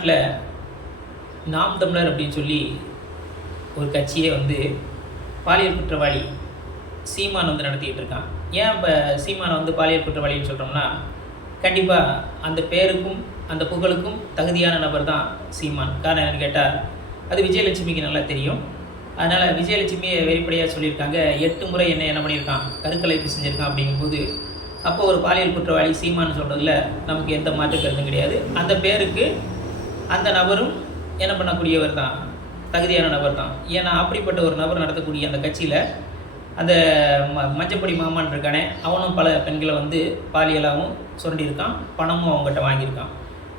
தமிழ்நாட்டில் நாம் தமிழர் அப்படின்னு சொல்லி ஒரு கட்சியே வந்து பாலியல் குற்றவாளி சீமான் வந்து நடத்திக்கிட்டு இருக்கான். ஏன் இப்போ சீமானை வந்து பாலியல் குற்றவாளின்னு சொல்கிறோம்னா கண்டிப்பாக அந்த பேருக்கும் அந்த புகழுக்கும் தகுதியான நபர் தான் சீமான். காரணம் என்னன்னு கேட்டால் அது விஜயலட்சுமிக்கு நல்லா தெரியும். அதனால் விஜயலட்சுமியை வெளிப்படையாக சொல்லியிருக்காங்க எட்டு முறை என்ன என்ன பண்ணியிருக்கான்? கருக்கலைப்பு செஞ்சுருக்கான் அப்படிங்கும்போது அப்போ ஒரு பாலியல் குற்றவாளி சீமான்னு சொல்கிறதுல நமக்கு எந்த மாற்று கருத்தும் கிடையாது. அந்த பேருக்கு அந்த நபரும் என்ன பண்ணக்கூடியவர் தான்? தகுதியான நபர் தான். ஏன்னா அப்படிப்பட்ட ஒரு நபர் நடத்தக்கூடிய அந்த கட்சியில் அந்த ம மஞ்சப்பொடி மாமான் இருக்கானே அவனும் பல பெண்களை வந்து பாலியலாகவும் சுரண்டியிருக்கான் பணமும் அவங்ககிட்ட வாங்கியிருக்கான்.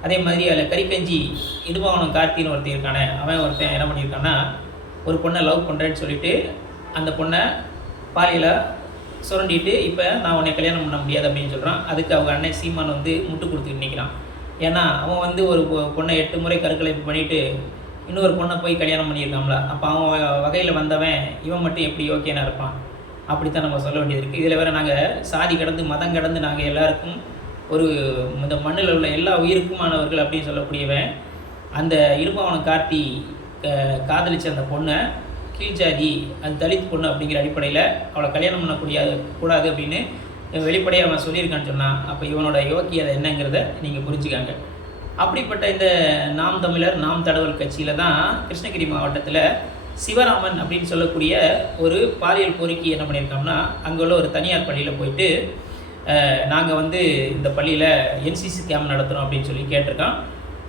அதே மாதிரி அதில் கறிக்கஞ்சி இடுபாவனம் கார்த்தின்னு ஒருத்தன் இருக்கானே அவன் ஒருத்தன் என்ன பண்ணியிருக்கான்னா ஒரு பொண்ணை லவ் பண்ணுறேன்னு சொல்லிட்டு அந்த பொண்ணை பாலியலாக சுரண்டிட்டு இப்போ நான் உன்னை கல்யாணம் பண்ண முடியாது அப்படின்னு சொல்கிறான் அதுக்கு அவங்க அண்ணன் சீமான் வந்து முட்டு கொடுத்துட்டு நிற்கிறான் ஏன்னா அவன் வந்து ஒரு பொ- பொண்ணை எட்டு முறை கருக்கலைப்பு பண்ணிவிட்டு இன்னொரு பொண்ணை போய் கல்யாணம் பண்ணியிருக்கான்ல. அப்போ அவன் வகையில் வந்தவன் இவன் மட்டும் எப்படி ஓகேனா இருப்பான்? அப்படித்தான் நம்ம சொல்ல வேண்டியது இருக்குது இதில் வேறு நாங்கள் சாதி கடந்து மதம் கடந்து நாங்கள் எல்லாருக்கும் ஒரு இந்த மண்ணில் உள்ள எல்லா உயிருக்குமானவர்கள் அப்படின்னு சொல்லக்கூடியவன் அந்த இடுபாவனம் கார்த்தி காதலிச்ச அந்த பொண்ணை கீழ்ஜாதி அது தலித் பொண்ணு அப்படிங்கிற அடிப்படையில் அவளை கல்யாணம் பண்ணக்கூடிய கூடாது அப்படின்னு வெளிப்படையாக அவன் சொல்லியிருக்கான்னு சொன்னால் அப்போ இவனோட யோக்கியதை என்னங்கிறத நீங்கள் புரிஞ்சுக்காங்க. அப்படிப்பட்ட இந்த நாம் தமிழர் நாம் தடவல் கட்சியில் தான் கிருஷ்ணகிரி மாவட்டத்தில் சிவராமன் அப்படின்னு சொல்லக்கூடிய ஒரு பாலியல் கோரிக்கை என்ன பண்ணியிருக்கோம்னா அங்கே உள்ள ஒரு தனியார் பள்ளியில் போயிட்டு நாங்கள் வந்து இந்த பள்ளியில் என்சிசி கேம்ப் நடத்துகிறோம் அப்படின்னு சொல்லி கேட்டிருக்கான்.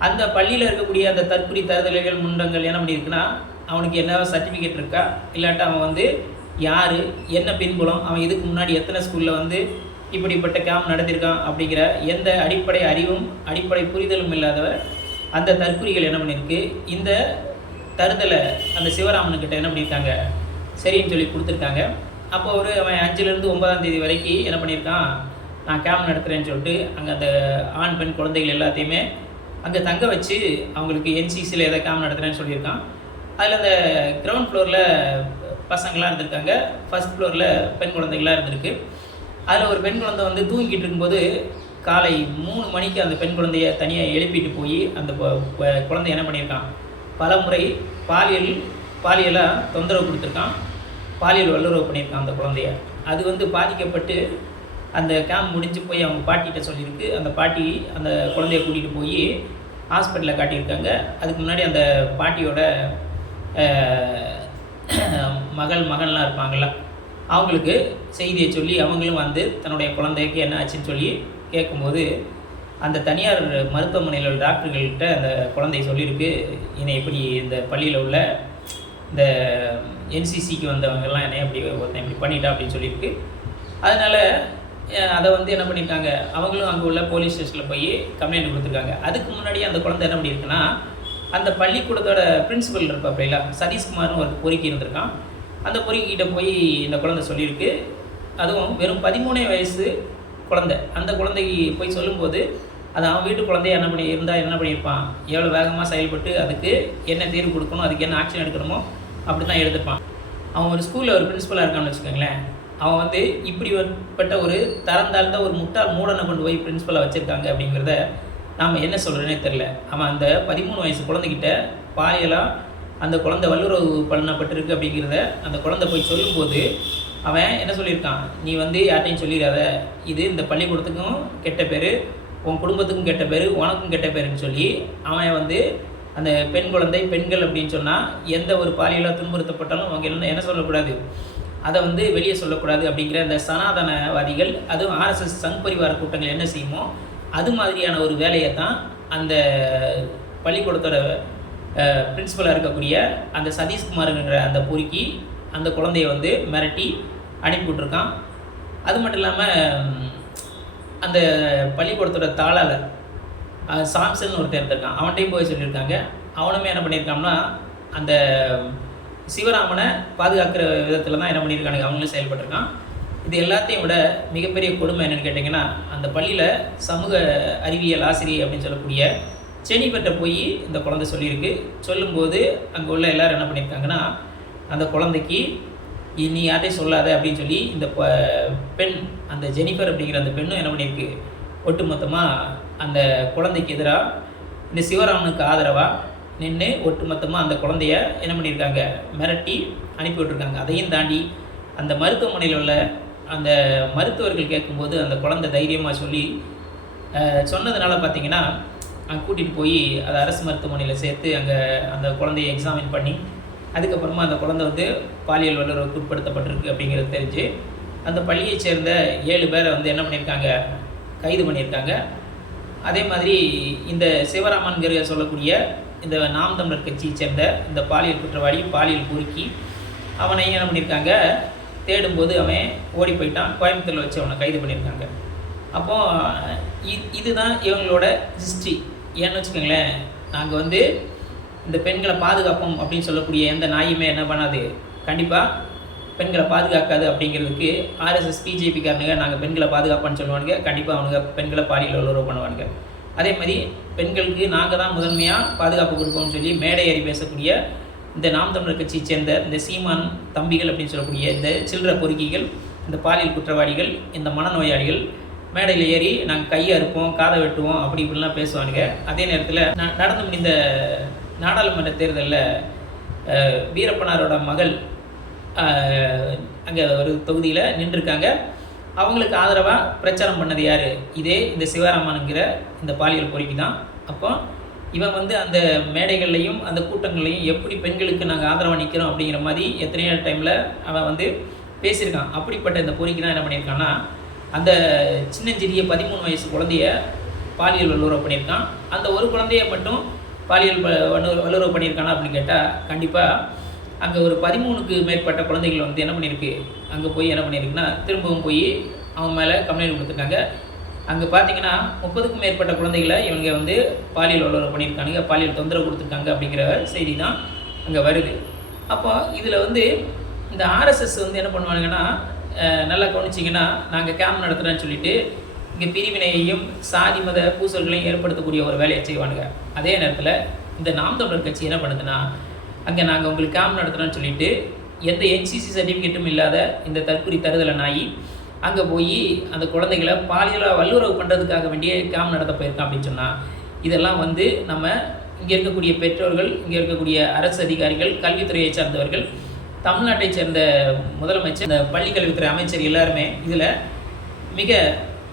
அந்த பள்ளியில் இருக்கக்கூடிய அந்த தற்குறி தருதலைகள் முண்டங்கள் என்ன பண்ணியிருக்குன்னா அவனுக்கு என்ன சர்டிஃபிகேட் இருக்கா இல்லாட்டா அவன் வந்து யார் என்ன பின்புலம் அவன் இதுக்கு முன்னாடி எத்தனை ஸ்கூலில் வந்து இப்படிப்பட்ட கேம்ப் நடத்தியிருக்கான் அப்படிங்கிற எந்த அடிப்படை அறிவும் அடிப்படை புரிதலும் இல்லாதவர் அந்த தற்குறிகள் என்ன பண்ணியிருக்கு? இந்த தருதலை அந்த சிவராமனுக்கிட்ட என்ன பண்ணியிருக்காங்க? சரின்னு சொல்லி கொடுத்துருக்காங்க. அப்போ ஒரு அவன் அஞ்சுலேருந்து ஒன்பதாம் தேதி வரைக்கும் என்ன பண்ணியிருக்கான்? நான் கேம்ப் நடத்துகிறேன்னு சொல்லிட்டு அங்கே அந்த ஆண் பெண் குழந்தைகள் எல்லாத்தையுமே அங்கே தங்க வச்சு அவங்களுக்கு என்சிசியில் எதை கேம்ப் நடத்துகிறேன்னு சொல்லியிருக்கான். அதில் அந்த கிரவுண்ட் ஃப்ளோரில் பசங்களாம் இருந்திருக்காங்க. ஃபர்ஸ்ட் ஃப்ளோரில் பெண் குழந்தைகளாக இருந்திருக்கு. அதில் ஒரு பெண் குழந்தை வந்து தூங்கிட்டு இருக்கும்போது காலை மூணு மணிக்கு அந்த பெண் குழந்தைய தனியாக எழுப்பிட்டு போய் அந்த குழந்தை என்ன பண்ணியிருக்கான்? பல முறை பாலியல் பாலியலாக தொந்தரவு கொடுத்துருக்கான். பாலியல் வல்லுறவு பண்ணியிருக்கான் அந்த குழந்தைய. அது வந்து பாதிக்கப்பட்டு அந்த கேம்ப் முடிஞ்சு போய் அவங்க பாட்டிகிட்ட சொல்லியிருக்கு. அந்த பாட்டி அந்த குழந்தைய கூட்டிகிட்டு போய் ஹாஸ்பிட்டலில் காட்டியிருக்காங்க. அதுக்கு முன்னாடி அந்த பாட்டியோட மகள் மகன்லாம் இருப்பாங்கள்ல அவங்களுக்கு செய்தியை சொல்லி அவங்களும் வந்து தன்னுடைய குழந்தைக்கு என்ன ஆச்சுன்னு சொல்லி கேட்கும்போது அந்த தனியார் மருத்துவமனையில் உள்ள டாக்டர்கள்கிட்ட அந்த குழந்தை சொல்லியிருக்கு என்னை எப்படி இந்த பள்ளியில் உள்ள இந்த என்சிசிக்கு வந்தவங்கெல்லாம் என்னை அப்படி ஒருத்தன் இப்படி பண்ணிட்டா? அப்படின்னு சொல்லியிருக்கு. அதனால் அதை வந்து என்ன பண்ணியிருக்காங்க அவங்களும் அங்கே உள்ள போலீஸ் ஸ்டேஷனில் போய் கம்ப்ளைண்ட் கொடுத்துருக்காங்க. அதுக்கு முன்னாடி அந்த குழந்தை என்ன பண்ணியிருக்குன்னா அந்த பள்ளிக்கூடத்தோட பிரின்சிபல் இருப்பாப்ல சதீஷ்குமார்னு ஒரு கோரிக்கை இருந்திருக்கான். அந்த பொறுக்கிட்ட போய் இந்த குழந்தை சொல்லியிருக்கு. அதுவும் வெறும் பதிமூணே வயசு குழந்தை. அந்த குழந்தைக்கு போய் சொல்லும்போது அது அவன் வீட்டு குழந்தைய என்ன பண்ணி இருந்தால் என்ன பண்ணியிருப்பான்? எவ்வளோ வேகமாக செயல்பட்டு அதுக்கு என்ன தீர்வு கொடுக்கணும் அதுக்கு என்ன ஆக்ஷன் எடுக்கணுமோ அப்படி தான் எடுத்துப்பான். அவன் ஒரு ஸ்கூலில் ஒரு பிரின்ஸிபலாக இருக்கான்னு வச்சுக்கோங்களேன். அவன் வந்து இப்படிப்பட்ட ஒரு தரந்தாழ்ந்த ஒரு முட்டாள் மூடனை கொண்டு போய் பிரின்ஸிபலாக வச்சுருக்காங்க அப்படிங்கிறத நாம் என்ன சொல்கிறேனே தெரில அவன் அந்த பதிமூணு வயசு குழந்தைகிட்ட பாயலாக அந்த குழந்தை வல்லுறவு பண்ணப்பட்டிருக்கு அப்படிங்கிறத அந்த குழந்தை போய் சொல்லும்போது அவன் என்ன சொல்லியிருக்கான்? நீ வந்து யார்ட்டையும் சொல்லிடாத. இது இந்த பள்ளிக்கூடத்துக்கும் கெட்ட பேர் உன் குடும்பத்துக்கும் கெட்ட பேர் உனக்கும் கெட்ட பேருன்னு சொல்லி அவன் வந்து அந்த பெண் குழந்தை பெண்கள் அப்படின்னு சொன்னால் எந்த ஒரு பாலியலாக துன்புறுத்தப்பட்டாலும் அவங்க என்ன என்ன சொல்லக்கூடாது? அதை வந்து வெளியே சொல்லக்கூடாது அப்படிங்கிற அந்த சனாதனவாதிகள் அதுவும் ஆர்எஸ்எஸ் சங் பரிவார கூட்டங்கள் என்ன செய்யுமோ அது மாதிரியான ஒரு வேலையை தான் அந்த பள்ளிக்கூடத்தோட பிரின்சிபலாக இருக்கக்கூடிய அந்த சதீஷ்குமாருங்கிற அந்த பொறுக்கி அந்த குழந்தைய வந்து மிரட்டி அனுப்பி விட்ருக்கான் அது மட்டும் இல்லாமல் அந்த பள்ளிக்கூடத்தோட தாளாளர் சாம்சன் ஒருத்தர் இருந்திருக்கான் அவன்கிட்டையும் போய் சொல்லியிருக்காங்க. அவனுமே என்ன பண்ணியிருக்கான்னா அந்த சிவராமனை பாதுகாக்கிற விதத்தில் தான் என்ன பண்ணியிருக்கானுங்க அவங்களும் செயல்பட்டிருக்கான். இது எல்லாத்தையும் விட மிகப்பெரிய கொடுமை என்னென்னு கேட்டிங்கன்னா அந்த பள்ளியில் சமூக அறிவியல் ஆசிரியர் அப்படின்னு சொல்லக்கூடிய செனிபெட்ட போய் இந்த குழந்தை சொல்லியிருக்கு. சொல்லும்போது அங்கே உள்ள எல்லாரும் என்ன பண்ணியிருக்காங்கன்னா அந்த குழந்தைக்கு நீ யார்ட்டையும் சொல்லாத அப்படின்னு சொல்லி இந்த ப- பெண் அந்த ஜெனிஃபர் அப்படிங்கிற அந்த பெண்ணும் என்ன பண்ணியிருக்கு? ஒட்டுமொத்தமாக அந்த குழந்தைக்கு எதிராக இந்த சிவராமனுக்கு ஆதரவாக நின்று ஒட்டுமொத்தமாக அந்த குழந்தைய என்ன பண்ணியிருக்காங்க? மிரட்டி அனுப்பி விட்ருக்காங்க அதையும் தாண்டி அந்த மருத்துவமனையில் உள்ள அந்த மருத்துவர்கள் கேட்கும்போது அந்த குழந்தை தைரியமாக சொல்லி சொன்னதுனால பார்த்தீங்கன்னா அங்கே கூட்டிகிட்டு போய் அதை அரசு மருத்துவமனையில் சேர்த்து அங்கே அந்த குழந்தைய எக்ஸாமின் பண்ணி அதுக்கப்புறமா அந்த குழந்தை வந்து பாலியல் வல்லுறவுக்கு உட்படுத்தப்பட்டிருக்கு அப்படிங்கிறது தெரிஞ்சு அந்த பள்ளியைச் சேர்ந்த ஏழு பேரை வந்து என்ன பண்ணியிருக்காங்க? கைது பண்ணியிருக்காங்க. அதே மாதிரி இந்த சிவராமன்கிற சொல்லக்கூடிய இந்த நாம் தமிழர் கட்சியை சேர்ந்த இந்த பாலியல் குற்றவாளி பாலியல் குறுக்கி அவனை என்ன பண்ணியிருக்காங்க? தேடும்போது அவன் ஓடி போயிட்டான். கோயம்புத்தூரில் வச்சு அவனை கைது பண்ணியிருக்காங்க. அப்போது இதுதான் இவங்களோட ஹிஸ்ட்ரி ஏன்னு வச்சுக்கோங்களேன் நாங்கள் வந்து இந்த பெண்களை பாதுகாப்போம் அப்படின்னு சொல்லக்கூடிய எந்த நாயுமே என்ன பண்ணாது. கண்டிப்பாக பெண்களை பாதுகாக்காது அப்படிங்கிறதுக்கு ஆர்எஸ்எஸ் பிஜேபிக்காரனுங்க நாங்கள் பெண்களை பாதுகாப்பான்னு சொல்லுவானுங்க. கண்டிப்பாக அவனுங்க பெண்களை பாலியல் வல்லுறவு பண்ணுவானுங்க. அதே மாதிரி பெண்களுக்கு நாங்கள் தான் முதன்மையாக பாதுகாப்பு கொடுப்போம்னு சொல்லி மேடை ஏறி பேசக்கூடிய இந்த நாம் தமிழர் கட்சியை சேர்ந்த இந்த சீமான் தம்பிகள் அப்படின்னு சொல்லக்கூடிய இந்த சில்லற பொறுக்கிகள் இந்த பாலியல் குற்றவாளிகள் இந்த மனநோயாளிகள் மேடையில் ஏறி நாங்கள் கையை அறுப்போம் காதை வெட்டுவோம் அப்படி இப்படிலாம் பேசுவானுங்க. அதே நேரத்தில் நடந்து முடிந்த நாடாளுமன்ற தேர்தலில் வீரப்பனாரோட மகள் அங்கே ஒரு தொகுதியில் நின்றுருக்காங்க. அவங்களுக்கு ஆதரவாக பிரச்சாரம் பண்ணது யார்? இதே இந்த சிவராமனுங்கிற இந்த பாலியல் பொறிக்கு தான். அப்போ இவன் வந்து அந்த மேடைகள்லையும் அந்த கூட்டங்கள்லையும் எப்படி பெண்களுக்கு நாங்கள் ஆதரவாக நிற்கிறோம் அப்படிங்கிற மாதிரி எத்தனையோ டைமில் அவன் வந்து பேசியிருக்கான். அப்படிப்பட்ட இந்த பொறிக்கு தான் என்ன பண்ணியிருக்கான்னா அந்த சின்னஞ்சிறிய பதிமூணு வயசு குழந்தைய பாலியல் வல்லுறவு பண்ணியிருக்கான். அந்த ஒரு குழந்தைய மட்டும் பாலியல் வல்லுறவு பண்ணியிருக்கானா அப்படின்னு கேட்டால் கண்டிப்பாக அங்கே ஒரு பதிமூணுக்கு மேற்பட்ட குழந்தைகள் வந்து என்ன பண்ணியிருக்கு? அங்கே போய் என்ன பண்ணியிருக்குன்னா திரும்பவும் போய் அவன் மேலே கம்ப்ளைண்ட் கொடுத்துருக்காங்க. அங்கே பார்த்தீங்கன்னா முப்பதுக்கும் மேற்பட்ட குழந்தைகளை இவங்க வந்து பாலியல் வல்லுறவு பண்ணியிருக்கானுங்க. பாலியல் தொந்தரவு கொடுத்துருக்காங்க அப்படிங்கிற செய்தி தான் அங்கே வருது. அப்போ இதில் வந்து இந்த ஆர்எஸ்எஸ் வந்து என்ன பண்ணுவானுங்கன்னா நல்லா கவனிச்சிங்கன்னா நாங்கள் கேம்ப் நடத்துகிறேன்னு சொல்லிட்டு இங்கே பிரிவினையையும் சாதி மத பூசல்களையும் ஏற்படுத்தக்கூடிய ஒரு வேலையை செய்வானுங்க. அதே நேரத்தில் இந்த நாம் தமிழர் கட்சி என்ன பண்ணுதுன்னா அங்கே நாங்கள் உங்களுக்கு கேம்ப் நடத்துகிறோன்னு சொல்லிட்டு எந்த என்சிசி சர்டிஃபிகேட்டும் இல்லாத இந்த தற்குறி தருதலனாயி அங்கே போய் அந்த குழந்தைகளை பாலியலாக வல்லுறவு பண்ணுறதுக்காக வேண்டிய கேம்ப் நடத்த போயிருக்கான் அப்படின்னு சொன்னால் இதெல்லாம் வந்து நம்ம இங்கே இருக்கக்கூடிய பெற்றோர்கள் இங்கே இருக்கக்கூடிய அரசு அதிகாரிகள் கல்வித்துறையை சார்ந்தவர்கள் தமிழ்நாட்டை சேர்ந்த முதலமைச்சர் இந்த பள்ளிக்கல்வித்துறை அமைச்சர் எல்லாருமே இதில் மிக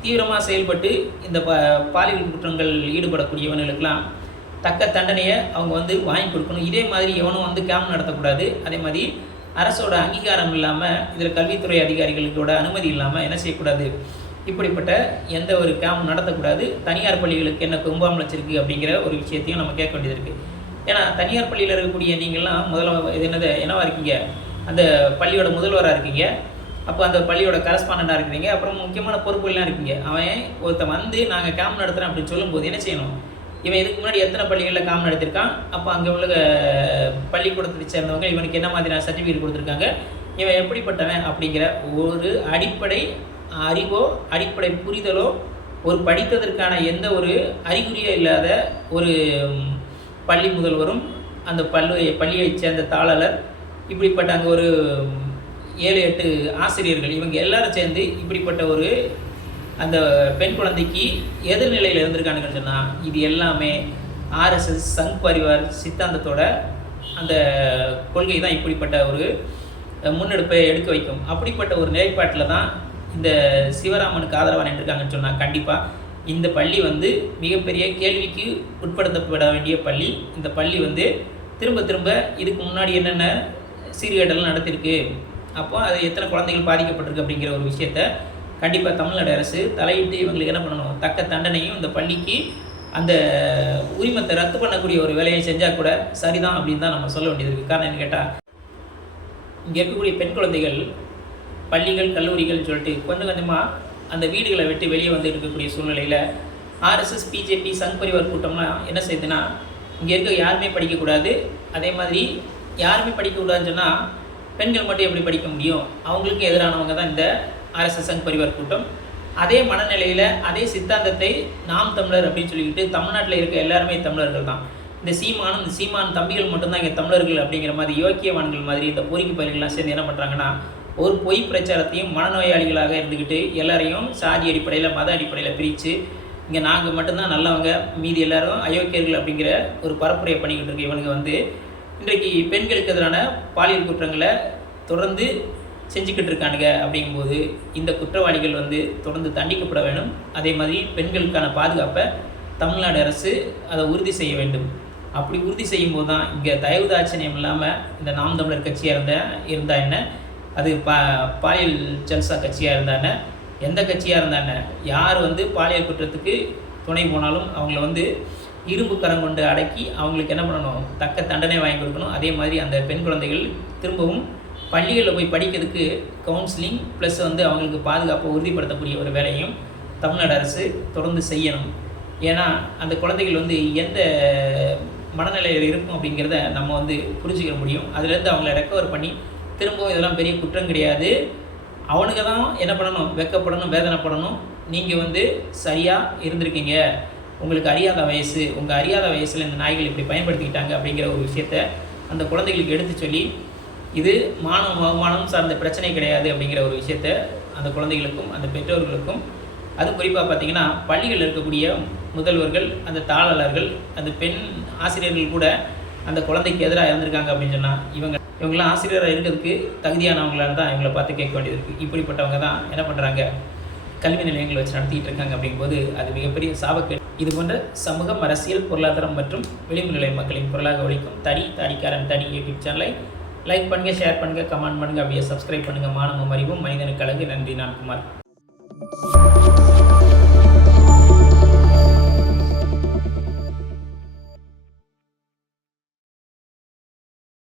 தீவிரமாக செயல்பட்டு இந்த ப பாலியல் குற்றங்கள் ஈடுபடக்கூடியவர்களுக்கெல்லாம் தக்க தண்டனையை அவங்க வந்து வாங்கி கொடுக்கணும். இதே மாதிரி எவனும் வந்து கேம்ப் நடத்தக்கூடாது. அதே மாதிரி அரசோட அங்கீகாரம் இல்லாமல் இதில் கல்வித்துறை அதிகாரிகளோட அனுமதி இல்லாமல் என்ன செய்யக்கூடாது? இப்படிப்பட்ட எந்த ஒரு கேம்ப் நடத்தக்கூடாது. தனியார் பள்ளிகளுக்கு என்ன கும்பாமல் வச்சிருக்கு அப்படிங்கிற ஒரு விஷயத்தையும் நம்ம கேட்க வேண்டியது இருக்குது ஏன்னா தனியார் பள்ளியில் இருக்கக்கூடிய நீங்கள்லாம் முதல்ல இது என்னது என்னவா இருக்கீங்க? அந்த பள்ளியோட முதல்வராக இருக்கீங்க. அப்போ அந்த பள்ளியோட கரஸ்பாண்டாக இருக்கிறீங்க. அப்புறம் முக்கியமான பொறுப்புகள்லாம் இருக்கீங்க. அவன் ஒருத்தன் வந்து நாங்கள் கேம்ப் நடத்துகிறேன் அப்படின்னு சொல்லும்போது என்ன செய்யணும்? இவன் இதுக்கு முன்னாடி எத்தனை பள்ளிகளில் காம் நடத்திருக்கான் அப்போ அங்கே உள்ள பள்ளிக்கூடத்தை சேர்ந்தவங்க இவனுக்கு என்ன மாதிரியான சர்டிஃபிகேட் கொடுத்துருக்காங்க? இவன் எப்படிப்பட்டவன் அப்படிங்கிற ஒரு அடிப்படை அறிவோ அடிப்படை புரிதலோ ஒரு படித்ததற்கான எந்த ஒரு அறிகுறியோ இல்லாத ஒரு பள்ளி முதல்வரும் அந்த பள்ளி பள்ளியைச் சேர்ந்த தாளர் இப்படிப்பட்ட அங்கே ஒரு ஏழு எட்டு ஆசிரியர்கள் இவங்க எல்லாரும் சேர்ந்து இப்படிப்பட்ட ஒரு அந்த பெண் குழந்தைக்கு எதிர்நிலையில் இருந்திருக்கானுங்கன்னு சொன்னால் இது எல்லாமே ஆர்எஸ்எஸ் சங் பரிவார் சித்தாந்தத்தோட அந்த கொள்கை தான் இப்படிப்பட்ட ஒரு முன்னெடுப்பை எடுக்க வைக்கும். அப்படிப்பட்ட ஒரு நிலைப்பாட்டில் தான் இந்த சிவராமனுக்கு ஆதரவாக நின்றுருக்காங்கன்னு சொன்னால் கண்டிப்பாக இந்த பள்ளி வந்து மிகப்பெரிய கேள்விக்கு உட்படுத்தப்பட வேண்டிய பள்ளி. இந்த பள்ளி வந்து திரும்ப திரும்ப இதுக்கு முன்னாடி என்னென்ன சீர்கேடெல்லாம் நடத்திருக்கு அப்போ அது எத்தனை குழந்தைகள் பாதிக்கப்பட்டிருக்கு அப்படிங்கிற ஒரு விஷயத்த கண்டிப்பாக தமிழ்நாடு அரசு தலையிட்டு இவங்களுக்கு என்ன பண்ணணும்? தக்க தண்டனையும் இந்த பள்ளிக்கு அந்த உரிமத்தை ரத்து பண்ணக்கூடிய ஒரு வேலையை செஞ்சால் கூட சரிதான் அப்படின்னு தான் நம்ம சொல்ல வேண்டியது இருக்குது காரணம் என்ன கேட்டால் இங்கே இருக்கக்கூடிய பெண் குழந்தைகள் பள்ளிகள் கல்லூரிகள் சொல்லிட்டு கொஞ்சம் கொஞ்சமாக அந்த வீடுகளை விட்டு வெளியே வந்து இருக்கக்கூடிய சூழ்நிலையில் ஆர்எஸ்எஸ் பிஜேபி சங் பரிவார் கூட்டம்லாம் என்ன செய்யுதுன்னா இங்கே இருக்க யாருமே படிக்கக்கூடாது. அதே மாதிரி யாருமே படிக்கக்கூடாதுன்னு சொன்னால் பெண்கள் மட்டும் எப்படி படிக்க முடியும்? அவங்களுக்கு எதிரானவங்க தான் இந்த ஆர்எஸ்எஸ் சங் பரிவார் கூட்டம். அதே மனநிலையில் அதே சித்தாந்தத்தை நாம் தமிழர் அப்படின்னு சொல்லிக்கிட்டு தமிழ்நாட்டில் இருக்க எல்லாருமே தமிழர்கள் தான். இந்த சீமானும் இந்த சீமான் தம்பிகள் மட்டும்தான் இங்கே தமிழர்கள் அப்படிங்கிற மாதிரி யோக்கியவான்கள் மாதிரி இந்த பொறிக்கு பயிர்கள்லாம் சேர்ந்து என்ன பண்ணுறாங்கன்னா ஒரு பொய் பிரச்சாரத்தையும் மனநோயாளிகளாக இருந்துக்கிட்டு எல்லாரையும் சாதி அடிப்படையில் மத அடிப்படையில் பிரித்து இங்கே நாங்கள் மட்டும்தான் நல்லவங்க மீதி எல்லாரும் அயோக்கியர்கள் அப்படிங்கிற ஒரு பரப்புரையை பண்ணிக்கிட்டு இருக்க இவனுங்க வந்து இன்றைக்கு பெண்களுக்கு எதிரான பாலியல் குற்றங்களை தொடர்ந்து செஞ்சுக்கிட்டு இருக்கானுங்க அப்படிங்கும்போது இந்த குற்றவாளிகள் வந்து தொடர்ந்து தண்டிக்கப்பட வேண்டும். அதே மாதிரி பெண்களுக்கான பாதுகாப்பை தமிழ்நாடு அரசு அதை உறுதி செய்ய வேண்டும். அப்படி உறுதி செய்யும்போது தான் இங்கே தயவுதாட்சணியம் இல்லாமல் இந்த நாம் தமிழர் கட்சியாக இருந்த இருந்தால் என்ன? அது பா பாலியல் ஜல்சா கட்சியாக இருந்தானே எந்த கட்சியாக இருந்தானே யார் வந்து பாலியல் குற்றத்துக்கு துணை போனாலும் அவங்கள வந்து இரும்பு கரம் கொண்டு அடக்கி அவங்களுக்கு என்ன பண்ணணும் தக்க தண்டனை வாங்கி கொடுக்கணும். அதே மாதிரி அந்த பெண் குழந்தைகள் திரும்பவும் பள்ளிகளில் போய் படிக்கிறதுக்கு கவுன்சிலிங் ப்ளஸ் வந்து அவங்களுக்கு பாதுகாப்பை உறுதிப்படுத்தக்கூடிய ஒரு வேலையும் தமிழ்நாடு அரசு தொடர்ந்து செய்யணும். ஏன்னா அந்த குழந்தைகள் வந்து எந்த மனநிலையில் இருக்கும் அப்படிங்கிறத நம்ம வந்து புரிஞ்சுக்க முடியும். அதுலேருந்து அவங்கள ரெக்கவர் பண்ணி திரும்பவும் இதெல்லாம் பெரிய குற்றம் கிடையாது. அவனுக்கு தான் என்ன பண்ணணும்? வெக்கப்படணும் வேதனைப்படணும். நீங்கள் வந்து சரியாக இருந்திருக்கீங்க. உங்களுக்கு அறியாத வயசு உங்கள் அறியாத வயசில் இந்த நாய்கள் இப்படி பயன்படுத்திக்கிட்டாங்க அப்படிங்கிற ஒரு விஷயத்த அந்த குழந்தைகளுக்கு எடுத்து சொல்லி இது மானம் அவமானம் சார்ந்த பிரச்சனை கிடையாது அப்படிங்கிற ஒரு விஷயத்த அந்த குழந்தைகளுக்கும் அந்த பெற்றோர்களுக்கும் அது குறிப்பாக பார்த்தீங்கன்னா பள்ளிகளில் இருக்கக்கூடிய முதல்வர்கள் அந்த தாளாளர்கள் அந்த பெண் ஆசிரியர்கள் கூட அந்த குழந்தைக்கு எதிராக இறந்துருக்காங்க அப்படின்னு சொன்னால் இவங்க இவங்களாம் ஆசிரியராக இருக்கிறதுக்கு தகுதியானவங்களால தான் இவங்களை பார்த்து கேட்க வேண்டியது இருக்குது இப்படிப்பட்டவங்க தான் என்ன பண்ணுறாங்க கல்வி நிலையங்களை வச்சு நடத்திட்டு இருக்காங்க அப்படிங்கும்போது அது மிகப்பெரிய சாபக்கேடு. இது போன்ற சமூகம் அரசியல் பொருளாதாரம் மற்றும் விளிம்பு நிலை மக்களின் பொருளாக ஒழிக்கும் தடி தாடிக்காரன் தடி யூடியூப் சேனலை லைக் பண்ணுங்கள் ஷேர் பண்ணுங்கள் கமெண்ட் பண்ணுங்கள் அப்படியே சப்ஸ்கிரைப் பண்ணுங்கள் மாணவம் அறிவும் மனிதனுக்கு அழகு. நன்றி நான் குமார்.